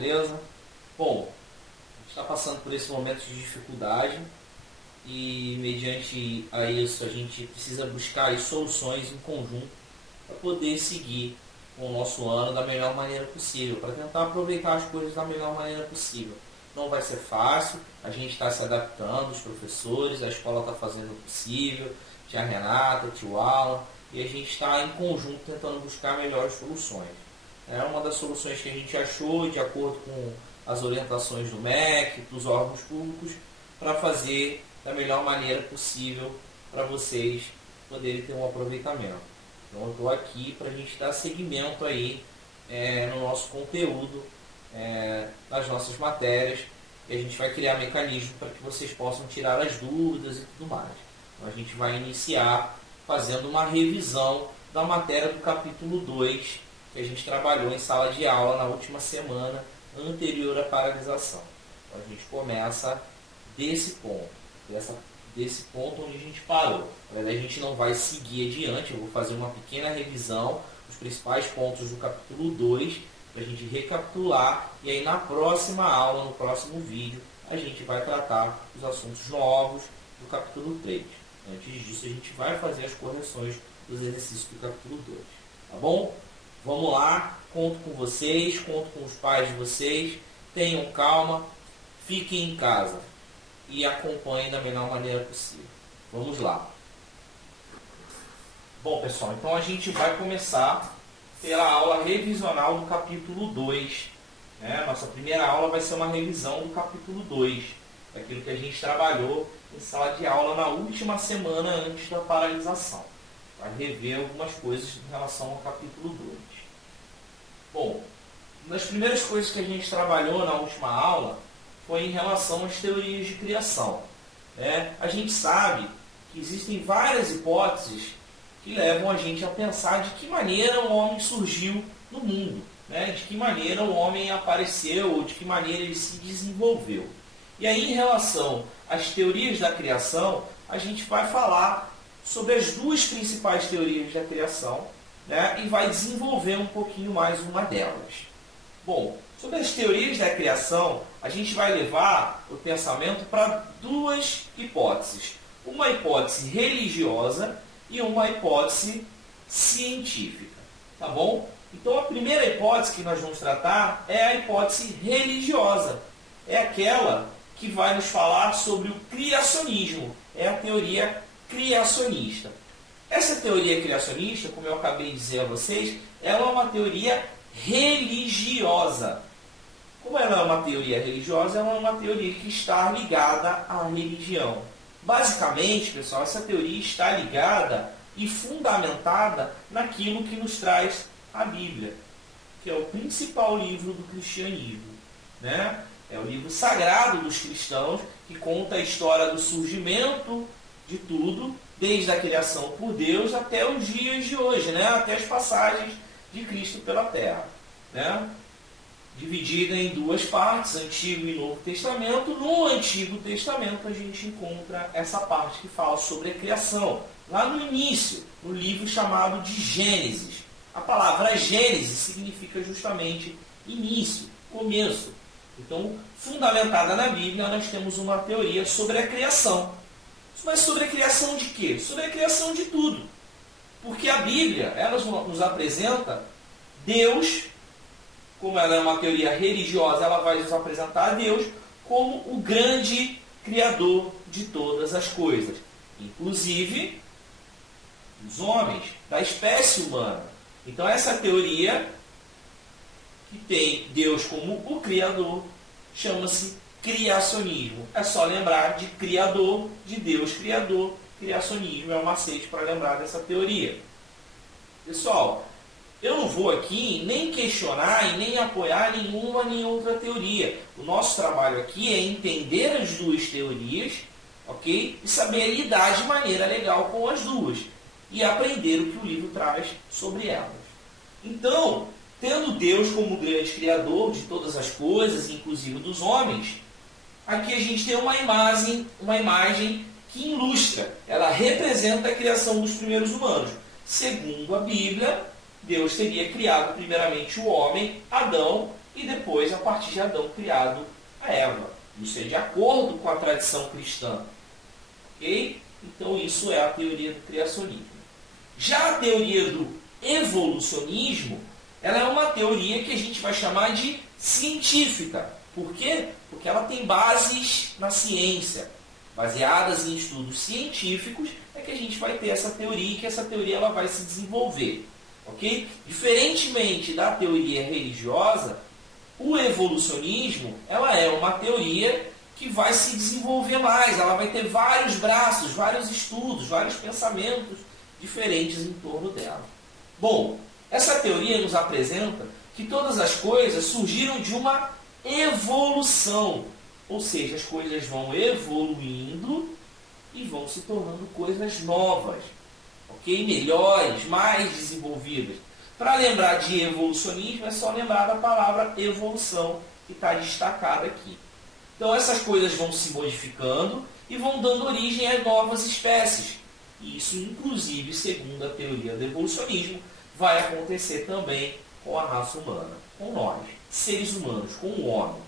beleza? Bom, a gente está passando por esse momento de dificuldade e mediante a isso a gente precisa buscar aí soluções em conjunto para poder seguir com o nosso ano da melhor maneira possível, para tentar aproveitar as coisas da melhor maneira possível. Não vai ser fácil, a gente está se adaptando, os professores, a escola está fazendo o possível, tia Renata, tio Alan, e a gente está em conjunto tentando buscar melhores soluções. É uma das soluções que a gente achou, de acordo com as orientações do MEC, dos órgãos públicos, para fazer da melhor maneira possível para vocês poderem ter um aproveitamento. Então eu estou aqui para a gente dar seguimento aí no nosso conteúdo, nas nossas matérias, e a gente vai criar mecanismos para que vocês possam tirar as dúvidas e tudo mais. Então a gente vai iniciar fazendo uma revisão da matéria do capítulo 2, que a gente trabalhou em sala de aula na última semana anterior à paralisação. Então a gente começa desse ponto, desse ponto onde a gente parou. A gente não vai seguir adiante, eu vou fazer uma pequena revisão, os principais pontos do capítulo 2, para a gente recapitular, e aí na próxima aula, no próximo vídeo, a gente vai tratar os assuntos novos do capítulo 3. Antes disso, a gente vai fazer as correções dos exercícios do capítulo 2. Tá bom? Vamos lá, conto com vocês, conto com os pais de vocês, tenham calma, fiquem em casa e acompanhem da melhor maneira possível. Vamos lá. Bom, pessoal, então a gente vai começar pela aula revisional do capítulo 2. Nossa primeira aula vai ser uma revisão do capítulo 2, daquilo que a gente trabalhou em sala de aula na última semana antes da paralisação. Vai rever algumas coisas em relação ao capítulo 2. Bom, uma das primeiras coisas que a gente trabalhou na última aula foi em relação às teorias de criação. A gente sabe que existem várias hipóteses que levam a gente a pensar de que maneira o homem surgiu no mundo, de que maneira o homem apareceu, ou de que maneira ele se desenvolveu. E aí, em relação às teorias da criação, a gente vai falar sobre as duas principais teorias da criação, e vai desenvolver um pouquinho mais uma delas. Bom, sobre as teorias da criação, a gente vai levar o pensamento para duas hipóteses. Uma hipótese religiosa e uma hipótese científica. Tá bom? Então, a primeira hipótese que nós vamos tratar é a hipótese religiosa. É aquela que vai nos falar sobre o criacionismo. É a teoria criacionista. Essa teoria criacionista, como eu acabei de dizer a vocês, ela é uma teoria religiosa. Como ela é uma teoria religiosa, ela é uma teoria que está ligada à religião. Basicamente, pessoal, essa teoria está ligada e fundamentada naquilo que nos traz a Bíblia, que é o principal livro do cristianismo. É o livro sagrado dos cristãos, que conta a história do surgimento de tudo, desde a criação por Deus até os dias de hoje, até as passagens de Cristo pela Terra. Dividida em duas partes, Antigo e Novo Testamento. No Antigo Testamento a gente encontra essa parte que fala sobre a criação. Lá no início, no livro chamado de Gênesis. A palavra Gênesis significa justamente início, começo. Então, fundamentada na Bíblia, nós temos uma teoria sobre a criação. Mas sobre a criação de quê? Sobre a criação de tudo. Porque a Bíblia, ela nos apresenta Deus, como ela é uma teoria religiosa, ela vai nos apresentar a Deus como o grande Criador de todas as coisas. Inclusive, os homens, da espécie humana. Então, essa teoria, que tem Deus como o Criador, chama-se criacionismo. É só lembrar de Criador, de Deus Criador. Criacionismo é um macete para lembrar dessa teoria. Pessoal, eu não vou aqui nem questionar e nem apoiar nenhuma nem outra teoria. O nosso trabalho aqui é entender as duas teorias, ok? E saber lidar de maneira legal com as duas. E aprender o que o livro traz sobre elas. Então, tendo Deus como o grande Criador de todas as coisas, inclusive dos homens, aqui a gente tem uma imagem que ilustra, ela representa a criação dos primeiros humanos. Segundo a Bíblia, Deus teria criado primeiramente o homem, Adão, e depois, a partir de Adão, criado a Eva. Isso é de acordo com a tradição cristã. Ok? Então, isso é a teoria do criacionismo. Já a teoria do evolucionismo, ela é uma teoria que a gente vai chamar de científica. Por quê? Porque ela tem bases na ciência. Baseadas em estudos científicos, é que a gente vai ter essa teoria e que essa teoria ela vai se desenvolver. Ok? Diferentemente da teoria religiosa, o evolucionismo ela é uma teoria que vai se desenvolver mais. Ela vai ter vários braços, vários estudos, vários pensamentos diferentes em torno dela. Bom, essa teoria nos apresenta que todas as coisas surgiram de uma evolução. Ou seja, as coisas vão evoluindo e vão se tornando coisas novas, ok? Melhores, mais desenvolvidas. Para lembrar de evolucionismo, é só lembrar da palavra evolução, que está destacada aqui. Então, essas coisas vão se modificando e vão dando origem a novas espécies. E isso, inclusive, segundo a teoria do evolucionismo, vai acontecer também com a raça humana, com nós, seres humanos, com o homem.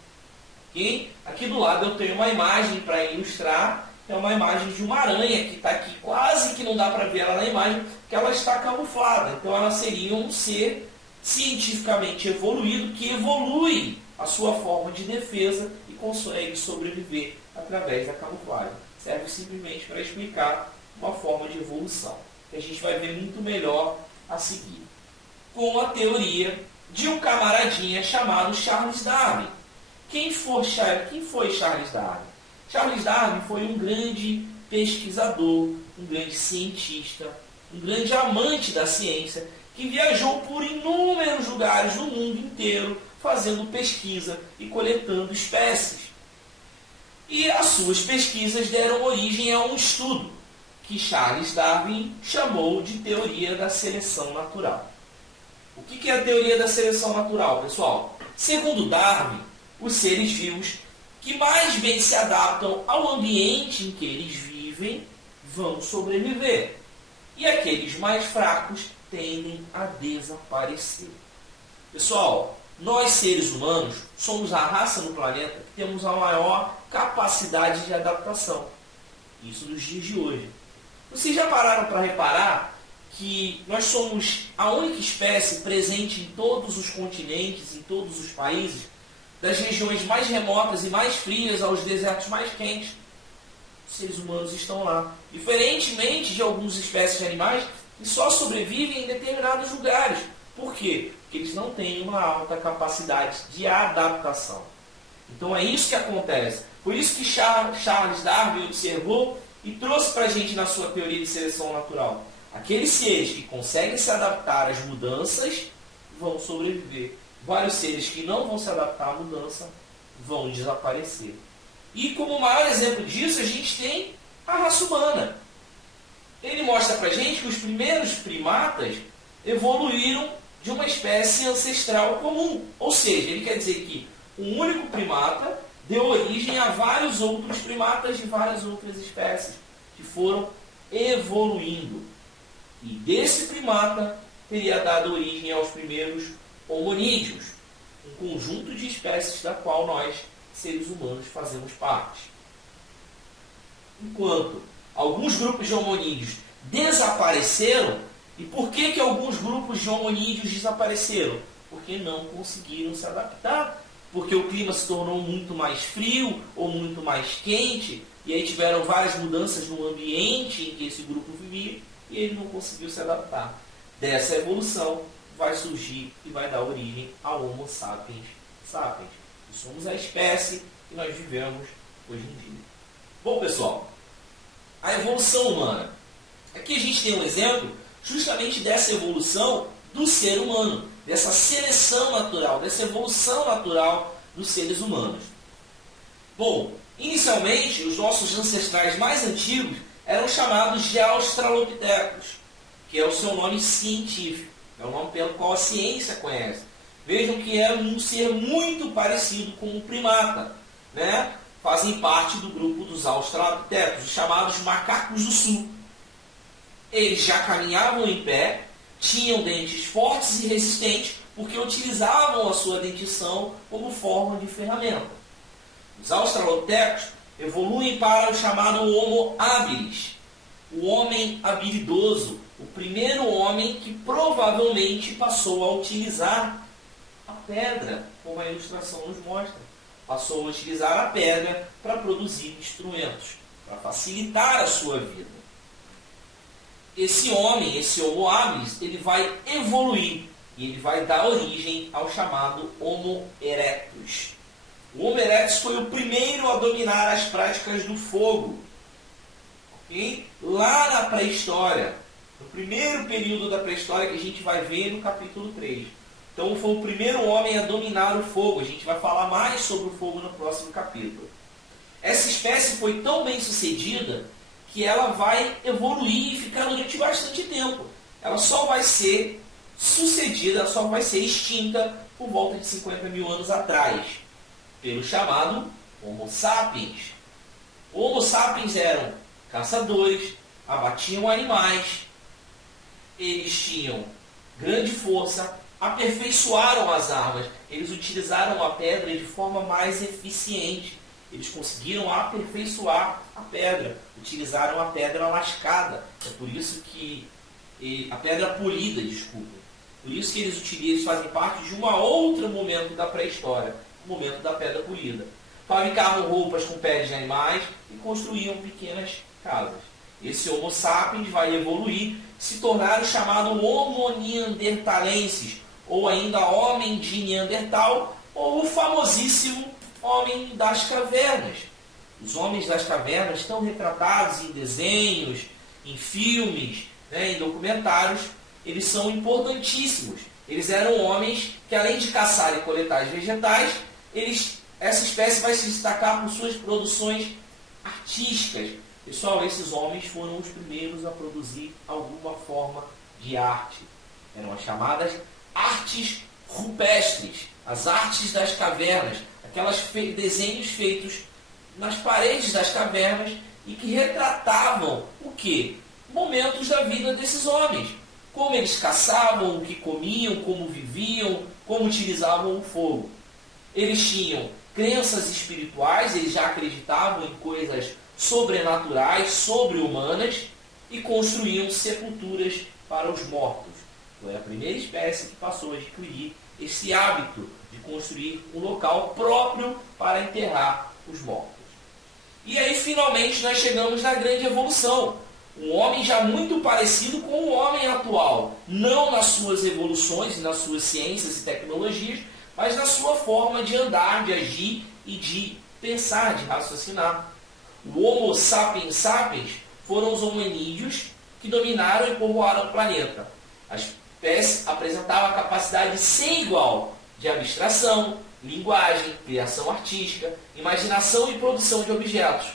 Okay? Aqui do lado eu tenho uma imagem para ilustrar, é uma imagem de uma aranha que está aqui, quase que não dá para ver ela na imagem, porque ela está camuflada. Então ela seria um ser cientificamente evoluído que evolui a sua forma de defesa e consegue sobreviver através da camuflagem. Serve simplesmente para explicar uma forma de evolução, que a gente vai ver muito melhor a seguir. Com a teoria de um camaradinha chamado Charles Darwin. Quem foi Charles Darwin? Charles Darwin foi um grande pesquisador, um grande cientista, um grande amante da ciência, que viajou por inúmeros lugares no mundo inteiro, fazendo pesquisa e coletando espécies. E as suas pesquisas deram origem a um estudo, que Charles Darwin chamou de teoria da seleção natural. O que é a teoria da seleção natural, pessoal? Segundo Darwin, os seres vivos que mais bem se adaptam ao ambiente em que eles vivem vão sobreviver. E aqueles mais fracos tendem a desaparecer. Pessoal, nós seres humanos somos a raça no planeta que temos a maior capacidade de adaptação. Isso nos dias de hoje. Vocês já pararam para reparar que nós somos a única espécie presente em todos os continentes, em todos os países, das regiões mais remotas e mais frias aos desertos mais quentes? Os seres humanos estão lá. Diferentemente de algumas espécies de animais que só sobrevivem em determinados lugares. Por quê? Porque eles não têm uma alta capacidade de adaptação. Então é isso que acontece. Por isso que Charles Darwin observou e trouxe para a gente na sua teoria de seleção natural. Aqueles seres que conseguem se adaptar às mudanças vão sobreviver. Vários seres que não vão se adaptar à mudança vão desaparecer. E como maior exemplo disso, a gente tem a raça humana. Ele mostra para a gente que os primeiros primatas evoluíram de uma espécie ancestral comum. Ou seja, ele quer dizer que um único primata deu origem a vários outros primatas de várias outras espécies que foram evoluindo. E desse primata teria dado origem aos primeiros hominídeos, um conjunto de espécies da qual nós, seres humanos, fazemos parte. Enquanto alguns grupos de hominídeos desapareceram, e por que alguns grupos de hominídeos desapareceram? Porque não conseguiram se adaptar, porque o clima se tornou muito mais frio ou muito mais quente, e aí tiveram várias mudanças no ambiente em que esse grupo vivia, e ele não conseguiu se adaptar. Dessa evolução vai surgir e vai dar origem ao Homo sapiens sapiens. E somos a espécie que nós vivemos hoje em dia. Bom, pessoal, a evolução humana. Aqui a gente tem um exemplo justamente dessa evolução do ser humano, dessa seleção natural, dessa evolução natural dos seres humanos. Bom, inicialmente, os nossos ancestrais mais antigos eram chamados de Australopithecus, que é o seu nome científico, é o nome pelo qual a ciência conhece. Vejam que é um ser muito parecido com um primata, né? Fazem parte do grupo dos Australopithecus, os chamados macacos do sul. Eles já caminhavam em pé, tinham dentes fortes e resistentes, porque utilizavam a sua dentição como forma de ferramenta. Os australopithecus evoluem para o chamado Homo habilis, o homem habilidoso, o primeiro homem que provavelmente passou a utilizar a pedra, como a ilustração nos mostra. Passou a utilizar a pedra para produzir instrumentos, para facilitar a sua vida. Esse homem, esse Homo habilis, ele vai evoluir e ele vai dar origem ao chamado Homo erectus. O Homo erectus foi o primeiro a dominar as práticas do fogo. Okay? Lá na pré-história, no primeiro período da pré-história que a gente vai ver no capítulo 3. Então foi o primeiro homem a dominar o fogo. A gente vai falar mais sobre o fogo no próximo capítulo. Essa espécie foi tão bem sucedida que ela vai evoluir e ficar durante bastante tempo. Ela só vai ser sucedida, só vai ser extinta por volta de 50 mil anos atrás, pelo chamado Homo sapiens. Homo sapiens eram caçadores, abatiam animais, eles tinham grande força, aperfeiçoaram as armas, eles utilizaram a pedra de forma mais eficiente. Eles conseguiram aperfeiçoar a pedra, utilizaram a pedra lascada. É por isso que a pedra polida, desculpa. Por isso que eles utilizam, eles fazem parte de um outro momento da pré-história, o momento da pedra polida. Fabricavam roupas com peles de animais e construíam pequenas casas. Esse Homo sapiens vai evoluir, se tornar o chamado Homo neanderthalensis, ou ainda homem de Neandertal, ou o famosíssimo homem das cavernas. Os homens das cavernas estão retratados em desenhos, em filmes, em documentários. Eles são importantíssimos. Eles eram homens que, além de caçar e coletar vegetais, essa espécie vai se destacar por suas produções artísticas. Pessoal, esses homens foram os primeiros a produzir alguma forma de arte. Eram as chamadas artes rupestres, as artes das cavernas, aqueles desenhos feitos nas paredes das cavernas e que retratavam o quê? Momentos da vida desses homens. Como eles caçavam, o que comiam, como viviam, como utilizavam o fogo. Eles tinham crenças espirituais, eles já acreditavam em coisas sobrenaturais, sobre-humanas, e construíam sepulturas para os mortos. Foi a primeira espécie que passou a adquirir esse hábito de construir um local próprio para enterrar os mortos. E aí, finalmente, nós chegamos na grande evolução. Um homem já muito parecido com o homem atual. Não nas suas evoluções, nas suas ciências e tecnologias, mas na sua forma de andar, de agir e de pensar, de raciocinar. O Homo sapiens sapiens foram os hominídeos que dominaram e povoaram o planeta. A espécie apresentava a capacidade sem igual de abstração, linguagem, criação artística, imaginação e produção de objetos.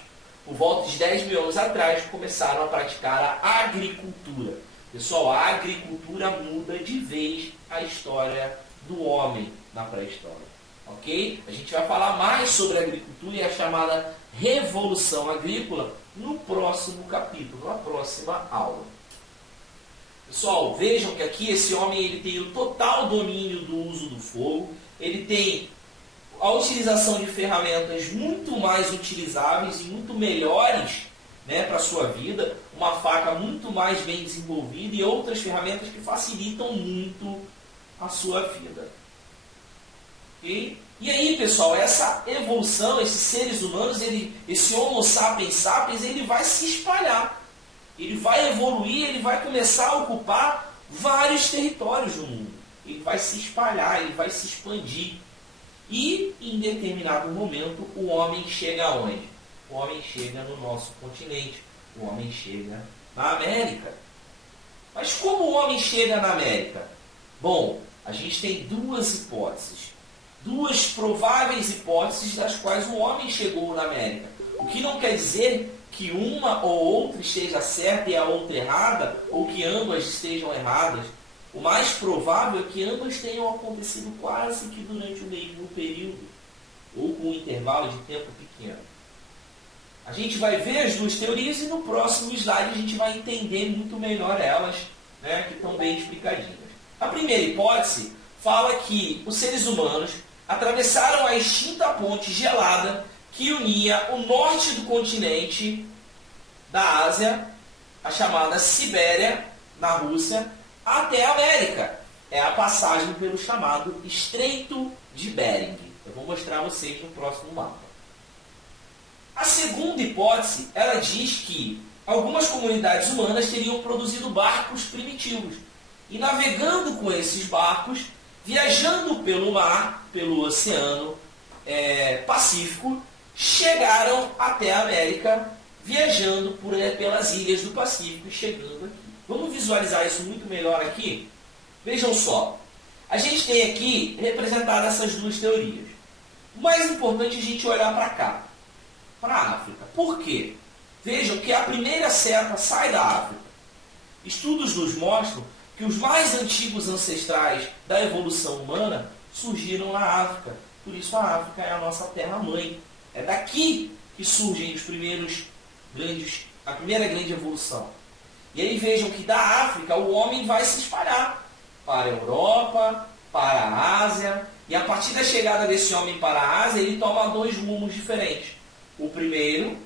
Por volta de 10 mil anos atrás, começaram a praticar a agricultura. Pessoal, a agricultura muda de vez a história do homem na pré-história. Ok? A gente vai falar mais sobre a agricultura e a chamada Revolução Agrícola no próximo capítulo, na próxima aula. Pessoal, vejam que aqui esse homem ele tem o total domínio do uso do fogo, ele tem a utilização de ferramentas muito mais utilizáveis e muito melhores, para a sua vida, uma faca muito mais bem desenvolvida e outras ferramentas que facilitam muito a sua vida. Okay? E aí, pessoal, essa evolução, esses seres humanos, esse Homo sapiens sapiens, ele vai se espalhar. Ele vai evoluir, ele vai começar a ocupar vários territórios no mundo. Ele vai se espalhar, ele vai se expandir. E, em determinado momento, o homem chega aonde? O homem chega no nosso continente. O homem chega na América. Mas como o homem chega na América? Bom, a gente tem duas hipóteses. Duas prováveis hipóteses das quais o homem chegou na América. O que não quer dizer que uma ou outra esteja certa e a outra errada, ou que ambas estejam erradas. O mais provável é que ambas tenham acontecido quase que durante o mesmo período, ou com um intervalo de tempo pequeno. A gente vai ver as duas teorias e no próximo slide a gente vai entender muito melhor elas, que estão bem explicadinhas. A primeira hipótese fala que os seres humanos atravessaram a extinta ponte gelada que unia o norte do continente da Ásia, a chamada Sibéria, na Rússia, até a América. É a passagem pelo chamado Estreito de Bering. Eu vou mostrar a vocês no próximo mapa. A segunda hipótese, ela diz que algumas comunidades humanas teriam produzido barcos primitivos e navegando com esses barcos, viajando pelo mar, pelo Oceano Pacífico, chegaram até a América, viajando pelas ilhas do Pacífico e chegando aqui. Vamos visualizar isso muito melhor aqui? Vejam só, a gente tem aqui representadas essas duas teorias. O mais importante é a gente olhar para cá, para a África. Por quê? Vejam que a primeira seta sai da África. Estudos nos mostram que os mais antigos ancestrais da evolução humana surgiram na África. Por isso a África é a nossa terra-mãe. É daqui que surgem a primeira grande evolução. E aí vejam que da África o homem vai se espalhar para a Europa, para a Ásia, e a partir da chegada desse homem para a Ásia, ele toma dois rumos diferentes. O primeiro,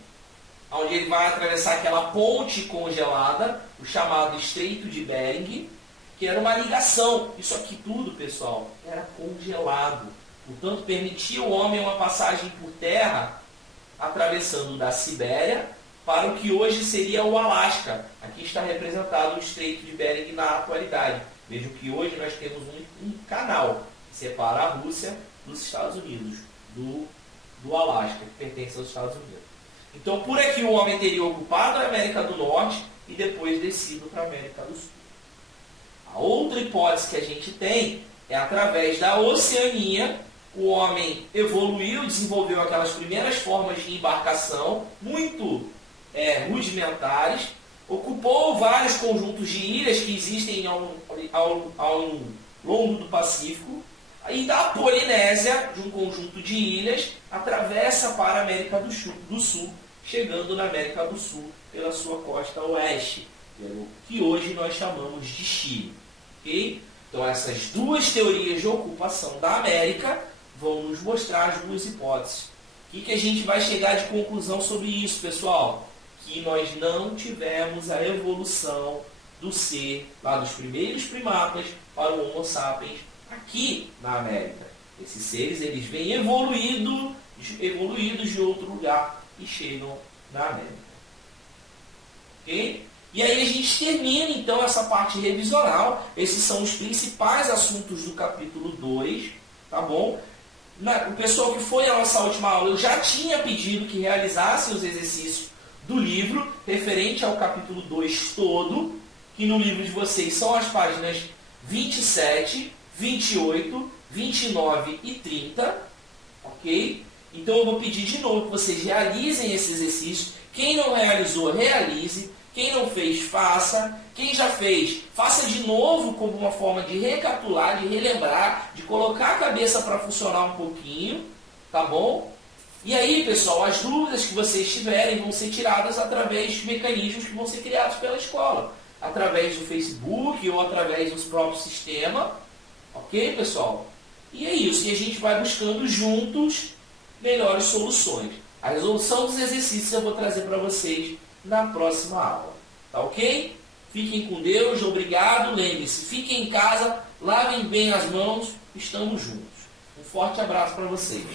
onde ele vai atravessar aquela ponte congelada, o chamado Estreito de Bering, que era uma ligação. Isso aqui tudo, pessoal, era congelado. Portanto, permitia ao homem uma passagem por terra, atravessando da Sibéria para o que hoje seria o Alasca. Aqui está representado o Estreito de Bering na atualidade. Vejam que hoje nós temos um canal que separa a Rússia dos Estados Unidos, do Alasca, que pertence aos Estados Unidos. Então, por aqui o homem teria ocupado a América do Norte e depois descido para a América do Sul. A outra hipótese que a gente tem é através da Oceania. O homem evoluiu, desenvolveu aquelas primeiras formas de embarcação, muito rudimentares, ocupou vários conjuntos de ilhas que existem ao longo do Pacífico, e da Polinésia, de um conjunto de ilhas, atravessa para a América do Sul, chegando na América do Sul pela sua costa oeste, que hoje nós chamamos de Chile. Okay? Então essas duas teorias de ocupação da América vão nos mostrar as duas hipóteses. O que a gente vai chegar de conclusão sobre isso, pessoal? Que nós não tivemos a evolução do ser, lá dos primeiros primatas, para o Homo sapiens, aqui na América. Esses seres, eles vêm evoluídos de outro lugar e chegam na América. Ok? E aí a gente termina, então, essa parte revisional. Esses são os principais assuntos do capítulo 2, tá bom? O pessoal que foi à nossa última aula, eu já tinha pedido que realizasse os exercícios do livro, referente ao capítulo 2 todo, que no livro de vocês são as páginas 27, 28, 29 e 30, ok? Então eu vou pedir de novo que vocês realizem esse exercício. Quem não realizou, realize. Quem não fez, faça. Quem já fez, faça de novo como uma forma de recapitular, de relembrar, de colocar a cabeça para funcionar um pouquinho, tá bom? E aí, pessoal, as dúvidas que vocês tiverem vão ser tiradas através de mecanismos que vão ser criados pela escola, através do Facebook ou através dos próprios sistemas, ok, pessoal? E é isso, e a gente vai buscando juntos melhores soluções. A resolução dos exercícios eu vou trazer para vocês na próxima aula, tá ok? Fiquem com Deus, obrigado, lembre-se, fiquem em casa, lavem bem as mãos, estamos juntos. Um forte abraço para vocês.